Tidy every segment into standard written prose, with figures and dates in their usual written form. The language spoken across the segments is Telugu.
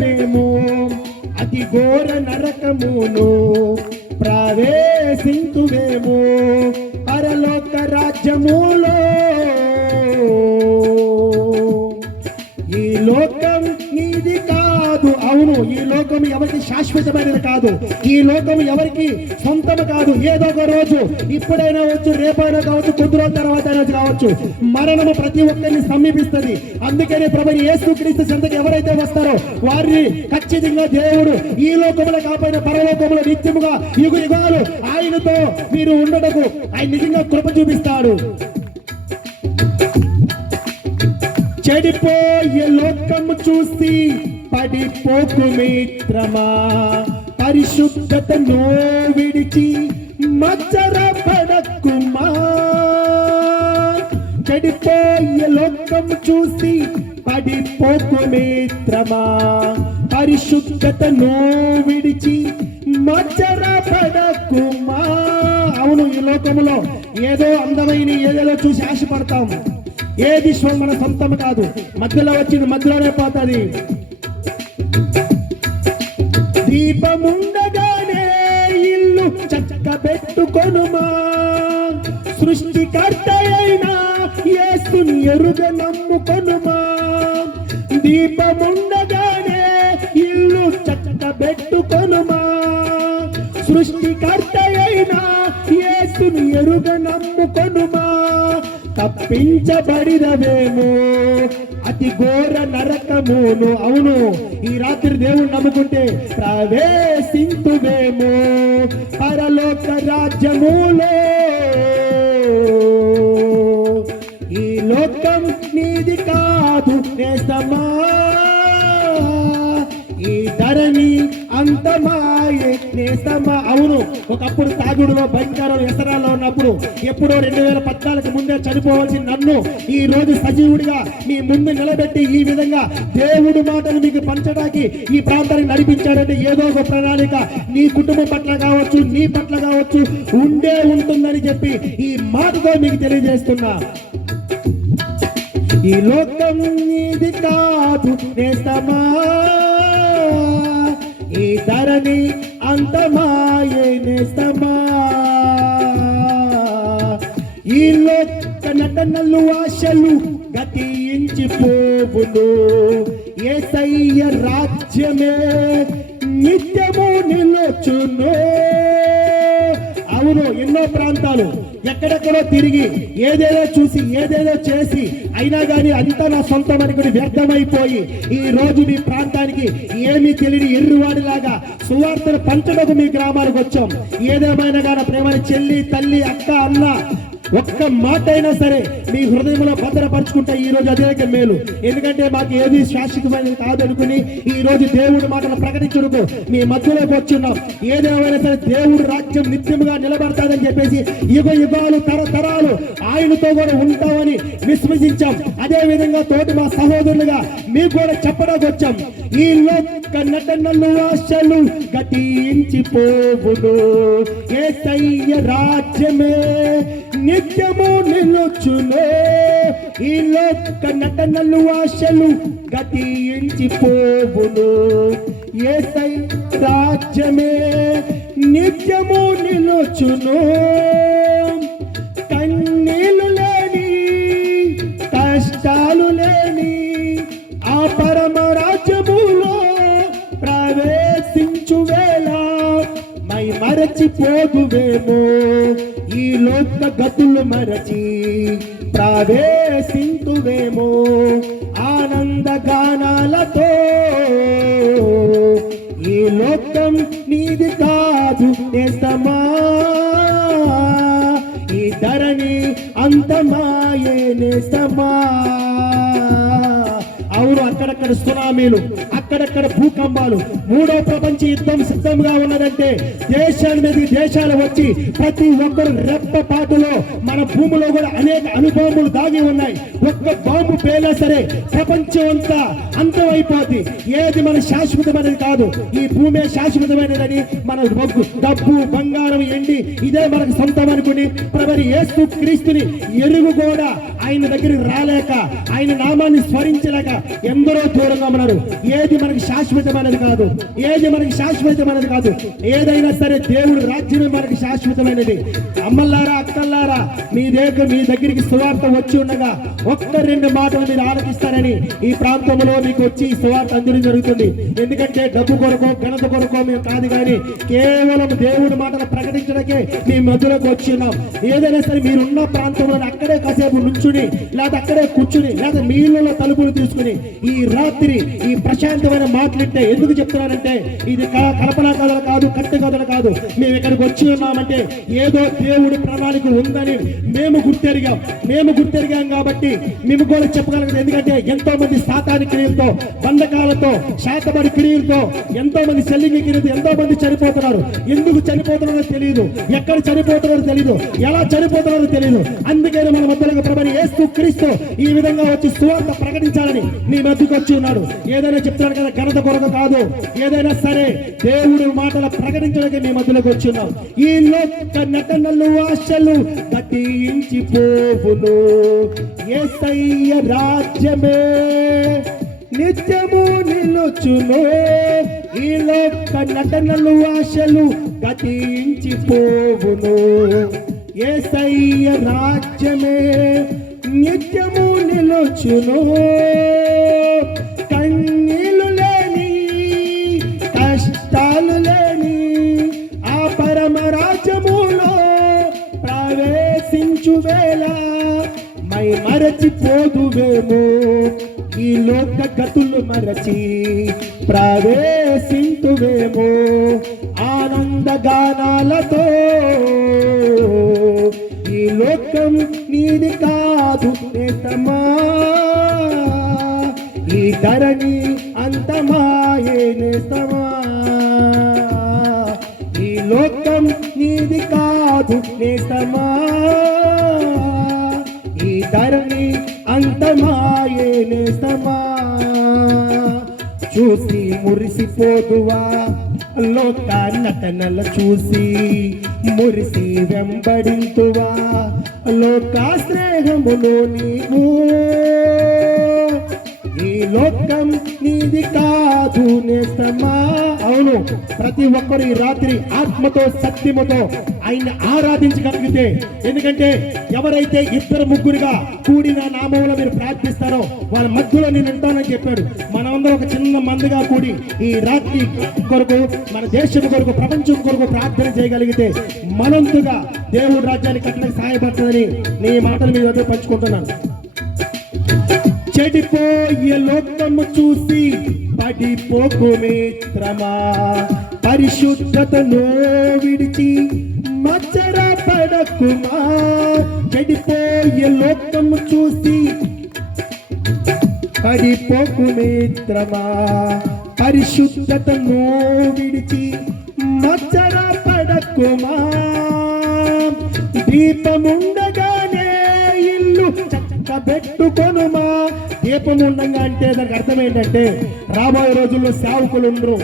మేము అతి ఘోర నరకమును ప్రవేశింతువేమో పరలోక రాజ్యములో. ఈ లోకం నీది కాదు. అవును, ఈ లోకం ఎవరికి శాశ్వతమైనది కాదు. ఈ లోకం ఎవరికి సొంతం కాదు. ఏదో ఒక రోజు ఇప్పుడైనా వచ్చు, రేపైనా కావచ్చు, కొద్ది రోజుల తర్వాత అయినా కావచ్చు. మరణము ప్రతి ఒక్కరిని సమీపిస్తుంది. అందుకనే ప్రభువు యేసుక్రీస్తు చెంతకు ఎవరైతే వస్తారో వారిని ఖచ్చితంగా దేవుడు ఈ లోకములో కాకపోయినా పరలోకములో నిత్యముగా యుగ యుగాలు ఆయనతో మీరు ఉండటకు ఆయన నిజంగా కృప చూపిస్తాడు. చెడిపోయే లోకము చూసి పడిపోకు మిత్రమా, పరిశుద్ధతను విడిచి మచ్చర పడకుమా. చెడిపోయే లోకము చూసి పడిపోకు మిత్రమా, పరిశుద్ధతను విడిచి మచ్చర పడకుమా. అవును, ఈ లోకములో ఏదో అందమైన ఏదేదో చూసి ఆశపడతాము. ఏది మన సొంతం కాదు. మధ్యలో వచ్చింది మధ్యలోనే పోతుంది. దీపముండగానే ఇల్లు చక్కబెట్టుకొనుమా, సృష్టికర్త అయినా యేసుని ఎరుగ నమ్ముకొనుమా. దీపముండగానే ఇల్లు చక్కబెట్టుకొనుమా, సృష్టికర్త అయినా యేసుని ఎరుగ నమ్ముకొనుమా. తప్పించబడినవేమో అతి ఘోర నరకమును. అవును, ఈ రాత్రి దేవుడు నమ్ముకుంటే ప్రవేశింతువేమో పరలోక రాజ్యములో. ఈ లోకం నీది కాదు నేస్తమా, ఈ ధరణి అంతమాయే నేస్తమా. అవును, ఒకప్పుడు తాగుడులో భయంకర వ్యసనాల్లో ఉన్నప్పుడు ఎప్పుడో 2014 ముందే చనిపోవాల్సిన నన్ను ఈ రోజు సజీవుడిగా మీ ముందు నిలబెట్టి ఈ విధంగా దేవుడు మాటలు మీకు పంచడానికి ఈ ప్రాంతానికి నడిపించాడంటే ఏదో ఒక ప్రణాళిక నీ కుటుంబం పట్ల కావచ్చు, నీ పట్ల కావచ్చు ఉండే ఉంటుందని చెప్పి ఈ మాటతో మీకు తెలియజేస్తున్నా. ఈ లోకం నీది కాదు నేస్తమా, ఈ ధరణి అంతమాయే నేస్తమా. ఈ లోక నటనలు ఆశలు గతించిపోవును, యేసయ్య రాజ్యమే నిత్యము నిలుచును. అవును, ఎన్నో ప్రాంతాలు ఎక్కడెక్కడో తిరిగి ఏదేదో చూసి ఏదేదో చేసి అయినా కానీ అంతా నా సొంతం అనుకుని వ్యర్థమైపోయి ఈ రోజు మీ ప్రాంతానికి ఏమీ తెలియని ఎర్రువాడిలాగా సువార్తను పంచడకు మీ గ్రామానికి వచ్చాం. ఏదేమైనా కానీ ప్రేమని చెల్లి, తల్లి, అక్క, అన్న ఒక్క మాట అయినా సరే మీ హృదయంలో భద్రపరుచుకుంటే ఈ రోజు అదే మేలు. ఎందుకంటే మాకు ఏది శాశ్వతమైనది కాదనుకుని ఈ రోజు దేవుడి మాటలు ప్రకటించుటకు మీ మధ్యలోకి వచ్చున్నాం. ఏదేమైనా సరే దేవుడు రాజ్యం నిత్యముగా నిలబడతాదని చెప్పేసి యుగ యుగాలు తరతరాలు ఆయనతో కూడా ఉంటామని విశ్వసించాం. అదే విధంగా తోటి మా సహోదరులుగా మీకు కూడా చెప్పడానికి వచ్చాం. ఈ లోక నటనలు ఆశలు గతించిపోవును, యేసయ్య రాజ్యమే నిత్యము నిలుచును. ఈ లోక నటనలు ఆశలు గతించిపోవును, యేసయ్య రాజ్యమే నిత్యము నిలుచును. కన్నీళ్లు లేని, కష్టాలు లేని ఆ పరమ రాజ్యములో ప్రవేశించు వేళ మై మరచిపోదువేమో. ఈ లోక గతులు మరచి ప్రవేశింతువేమో ఆనంద గానాలతో. ఈ లోకం నీది కాదు నేస్తమా, ఈ ధరణి అంతమాయే నేస్తమా. అవును, అక్కడక్కడ సునామీలు, అక్కడక్కడ భూకంపాలు, 3వ ప్రపంచ యుద్ధం సిద్ధంగా ఉన్నదంటే దేశాల మీద దేశాలు వచ్చి ప్రతి ఒక్కరు రెప్పపాటులో మన భూమిలో కూడా అనేక అనుభవములు దాగి ఉన్నాయి. ఒక్క బాంబు పేలా సరే ప్రపంచం అంతా అంతమైపోద్ది. ఏది మన శాశ్వతమైనది కాదు. ఈ భూమే శాశ్వతమైనదని మన డబ్బు, బంగారం, ఎండి ఇదే మనకు సొంతం అనుకుని ప్రభువు యేసుక్రీస్తుని ఎరుగు కూడా ఆయన దగ్గరికి రాలేక ఆయన నామాన్ని స్మరించలేక ఎందరో దూరంగా ఉన్నారు. ఏది ఏది మనకి శాశ్వతమైనది కాదు, ఏది మనకి శాశ్వతమైనది కాదు. ఏదైనా సరే దేవుడు రాజ్యమే మనకి శాశ్వతమైనది. అమ్మల్లారా, అక్కల్లారా, మీ దగ్గరికి సువార్త వచ్చి ఉండగా ఒక్క రెండు మాటలు మీరు ఆలకిస్తారని ఈ ప్రాంతంలో మీకు వచ్చి ఈ సువార్త అందడం జరుగుతుంది. ఎందుకంటే డబ్బు కొరకో ఘనత కొరకో మేము కాదు, కానీ కేవలం దేవుడి మాటలు ప్రకటించడానికే మీ మధ్యలోకి వచ్చి ఉన్నాం. ఏదైనా సరే మీరున్న ప్రాంతంలో అక్కడే కాసేపు నుంచుని, లేదా అక్కడే కూర్చుని, లేదా మీ ఇళ్ళలో తలుపులు తీసుకుని ఈ రాత్రి ఈ ప్రశాంతమైన మాటలుంటే ఎందుకు చెప్తున్నానంటే ఇది కల్పనా కథలు కాదు, కట్టు కథలు కాదు. మేము ఇక్కడికి వచ్చి ఉన్నామంటే ఏదో దేవుడి ప్రణాళిక ఉందని మేము గుర్తెరిగాం కాబట్టి మేము కూడా చెప్పగలగదు. ఎందుకంటే ఎంతో మంది సాతాని క్రియలతో, బంధకాలతో, శాతబడి క్రియలతో ఎంతో మంది చెల్లింగి క్రియలతో ఎంతో మంది చనిపోతున్నారు. ఎందుకు చనిపోతున్నారో తెలియదు, ఎక్కడ చనిపోతున్నారో తెలియదు, ఎలా చనిపోతున్నారో తెలియదు. అందుకని మన మధ్యలో ప్రభువైన యేసుక్రీస్తు ఈ విధంగా వచ్చి సువార్త ప్రకటించాలని మీ మధ్యకు వచ్చి ఉన్నాడు. ఏదైనా చెప్తున్నాడు కదా, ఘనత కొరకు కాదు, ఏదైనా సరే దేవుడి మాటలు ప్రకటించడానికి మీ మధ్యలోకి వచ్చి ఉన్నాం. ఈ లోక నటనలు ఆశలు గతించిపోవును, యేసయ్య రాజ్యమే నిత్యము నిలుచును. ఈ లోక నటనలు ఆశలు గతించిపోవును, యేసయ్య రాజ్యమే నిత్యము నిలుచును. కన్నీళ్ళు లేని, కష్టాలు లేని ఆ పరమ రాజ్యములో ప్రవేశించు వేళ మై మరచిపోదువేమో, ఈ లోక గతులు మరచి ప్రవేశింతువేమో ఆనంద గానాలతో. ఈ లోకం నీది కాదు నేస్తమా, ఈ ధరణి అంతమాయే నేస్తమా. ఈ లోకం నీది కాదు నేస్తమా, ఈ ధరణి అంతమాయే నేస్తమా. చూసి మురిసిపోదువా, లోక నటనల చూసి మురిసి వెంబడింతువా, లోక స్నేహములో నీవు. ఈ లోకం నీది కాదు నేస్తమా. అవును, ప్రతి ఒక్కరు ఈ రాత్రి ఆత్మతో సత్యముతో ఆయన ఆరాధించగలిగితే, ఎందుకంటే ఎవరైతే ఇద్దరు ముగ్గురుగా కూడిన నామంలో మీరు ప్రార్థిస్తారో వాళ్ళ మధ్యలో నేను ఉంటానని చెప్పాడు. మనమందరం ఒక చిన్న మందిగా కూడి ఈ రాత్రి కొరకు, మన దేశం కొరకు, ప్రపంచం కొరకు ప్రార్థన చేయగలిగితే మనంతుగా దేవుడు రాజ్యాన్ని కట్టడానికి సహాయపడుతుందని నీ మాటలు మీ వద్ద పంచుకుంటున్నాను. చెడిపోయే లోకము చూసి పడిపోకు మిత్రమా, పరిశుద్ధతను విడిచి మచ్చర పడకుమా. చెడిపోయే లోకము చూసి పడిపోకు మిత్రమా, పరిశుద్ధతను విడిచి మచ్చర పడకుమా. దీపముండగానే ఇల్లు చక్కబెట్టుకొనుమా. దీపం ఉండగా అంటే దానికి అర్థం ఏంటంటే రాబోయే రోజుల్లో సేవకులు ఉండరు,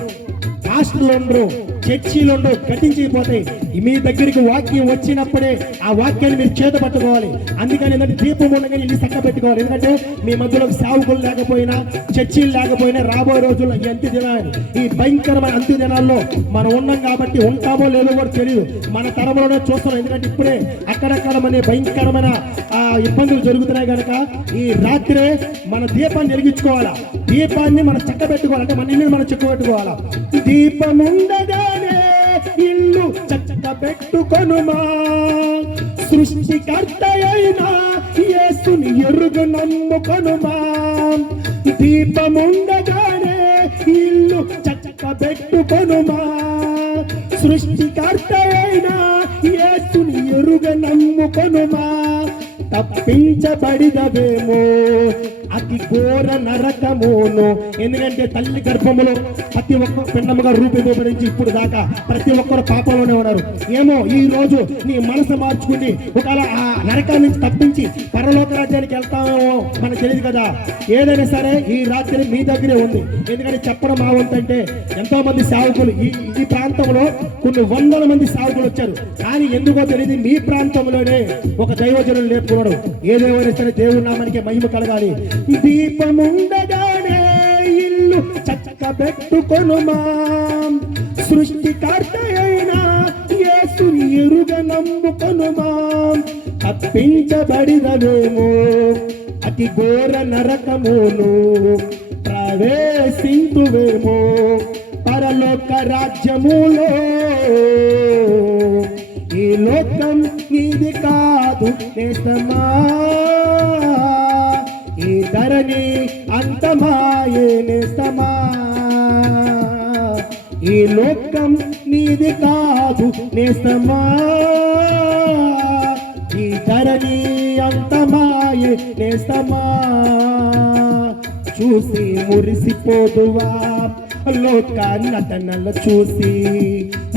పాస్టర్లు ఉండరు, చర్చీలు ఉండవు, కట్టించిపోతాయి. మీ దగ్గరికి వాక్యం వచ్చినప్పుడే ఆ వాక్యాన్ని మీరు చేత పట్టుకోవాలి. అందుకని ఏంటంటే దీపం ఉండగా ఇల్లు చక్క పెట్టుకోవాలి. ఎందుకంటే మీ మధ్యలో సేవకులు లేకపోయినా, చర్చీలు లేకపోయినా రాబోయే రోజుల్లో ఈ అంత్య దినాలు, ఈ భయంకరమైన అంత్య దినాల్లో మనం ఉన్నాం కాబట్టి ఉంటామో లేదో కూడా తెలియదు. మన తరంలోనే చూస్తున్నాం. ఎందుకంటే ఇప్పుడే అక్కడక్కడ మన భయంకరమైన ఇబ్బందులు జరుగుతున్నాయి కనుక ఈ రాత్రే మన దీపాన్ని వెలిగించుకోవాలా, దీపాన్ని మనం చక్క పెట్టుకోవాలంటే మన ఇల్లు మనం చెక్క పెట్టుకోవాలా. దీపం ఉండగానే ఇల్లు చక్క పెట్టుకొనుమా, సృష్టికర్త అయినా యేసుని ఎరుగు నమ్ముకొనుమా. దీపముండగానే ఇల్లు చక్క పెట్టుకొనుమా, సృష్టికర్త అయినా యేసుని ఎరుగ నమ్ముకొనుమా. తప్పించబడిదవేమో అతి ఘోర నరకమును. ఎందుకంటే తల్లి గర్భములో ప్రతి ఒక్క పిండముగా రూపుదిద్దబడించి ఇప్పుడు దాకా ప్రతి ఒక్కరు పాపంలోనే ఉన్నారు. ఏమో ఈ రోజు నీ మనసు మార్చుకుని ఒకవేళ ఆ నరకాన్ని నుంచి తప్పించి పరలోక రాజ్యానికి వెళ్తామేమో మనకు తెలియదు కదా. ఏదైనా సరే ఈ రాత్రి మీ దగ్గరే ఉంది. ఎందుకంటే చెప్పడం మా వంతంటే ఎంతో మంది సేవకులు ఈ ప్రాంతంలో కొన్ని వందల మంది సేవకులు వచ్చారు. కానీ ఎందుకో తెలియదు మీ ప్రాంతంలోనే ఒక దైవజనులు లేపుకున్నాడు. ఏదేమైనా సరే దేవుడి నామానికి మహిమ కలగాలి. దీపముండగానే ఇల్లు చక్కబెట్టుకొనుమా. సృష్టికర్త అయిన యేసుని ఎరుగ నమ్ముకొనుమా. తప్పించబడినవేమో అతి ఘోర నరకమును ప్రవేశింతువేమో పరలోక రాజ్యములో. ఈ లోకం నీది కాదు నేస్తమా, ఈ ధరణి అంతమాయే నేస్తమా. ఈ లోకం నీది కాదు నేస్తమా, ఈ ధరణి అంతమాయే నేస్తమా. చూసి మురిసిపోదువా లోక నటనలు చూసి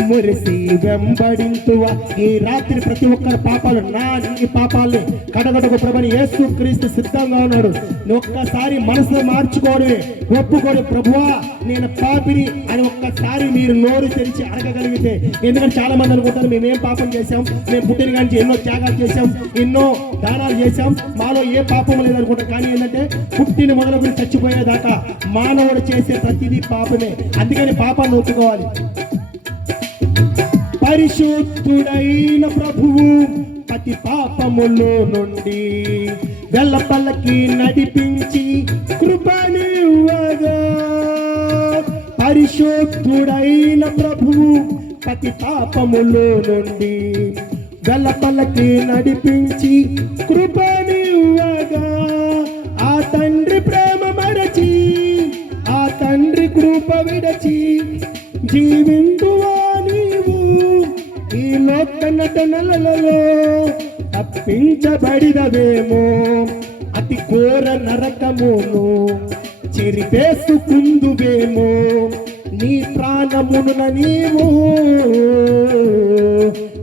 మురిసి వెంబడింతువా. ఈ రాత్రి ప్రతి ఒక్కరి పాపాలు నీ పాపాలే కడగడకు ప్రభుని యేసు క్రీస్తు సిద్ధంగా ఉన్నాడు. నువ్వు ఒక్కసారి మనసు మార్చుకోవడమే, ఒప్పుకోడు ప్రభువా నేను పాపిని అని ఒక్కసారి మీరు నోరు తెరిచి అడగగలిగితే. ఎందుకంటే చాలా మంది అనుకుంటారు మేమేం పాపం చేశాం, మేము పుట్టిన కానీ ఎన్నో త్యాగాలు చేశాం, ఎన్నో దానాలు చేశాం, మాలో ఏ పాపం లేదనుకుంటాం. కానీ ఏంటంటే పుట్టిన మొదలుకొని చచ్చిపోయేదాకా మానవుడు చేసే ప్రతిదీ పాపమే. అందుకని పాపాన్ని ఒప్పుకోవాలి. పరిశుద్ధుడైన ప్రభువు ప్రతి పాపములో నుండి వెల్లపల్లకి నడిపించి కృపనివ్వగా. పరిశుద్ధుడైన ప్రభువు ప్రతి పాపములో నుండి వెల్లపల్లకి నడిపించి కృపనివ్వగా. ఆ తండ్రి ప్రేమ మరచి ఆ తండ్రి కృప విడచి జీవింతువా నీవు ఈ లోక నటనలలో. తప్పించబడినవేమో అతి ఘోర నరకమును చెరిపేసుకుందువేమో నీ ప్రాణమున నీవు.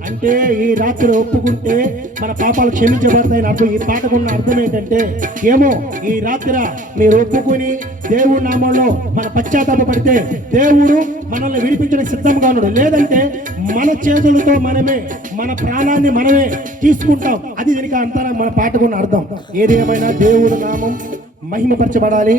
అంటే ఈ రాత్రి ఒప్పుకుంటే మన పాపాలు క్షమించబడతాయని అర్థం. ఈ పాటకున్న అర్థం ఏంటంటే ఏమో ఈ రాత్రి మీరు ఒప్పుకుని దేవుడి నామంలో మన పశ్చాత్తాప పడితే దేవుడు మనల్ని విడిపించడానికి సిద్ధంగా ఉన్నాడు. లేదంటే మన చేతులతో మనమే మన ప్రాణాన్ని మనమే తీసుకుంటాం. అది దీనికి అంతా మన పాటకున్న అర్థం. ఏదేమైనా దేవుడు నామం మహిమపరచబడాలి.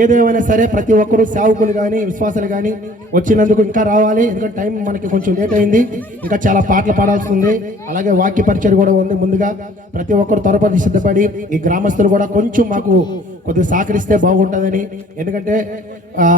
ఏదేమైనా సరే ప్రతి ఒక్కరూ సేవకులు కానీ విశ్వాసాలు కానీ వచ్చినందుకు ఇంకా రావాలి. ఎందుకంటే టైం మనకి కొంచెం లేట్ అయింది, ఇంకా చాలా పాటలు పాడాల్సి ఉంది. అలాగే వాక్య పరిచయం కూడా ఉంది. ముందుగా ప్రతి ఒక్కరు త్వరపడి సిద్ధపడి ఈ గ్రామస్తులు కూడా కొంచెం మాకు కొద్దిగా సహకరిస్తే బాగుంటుందని. ఎందుకంటే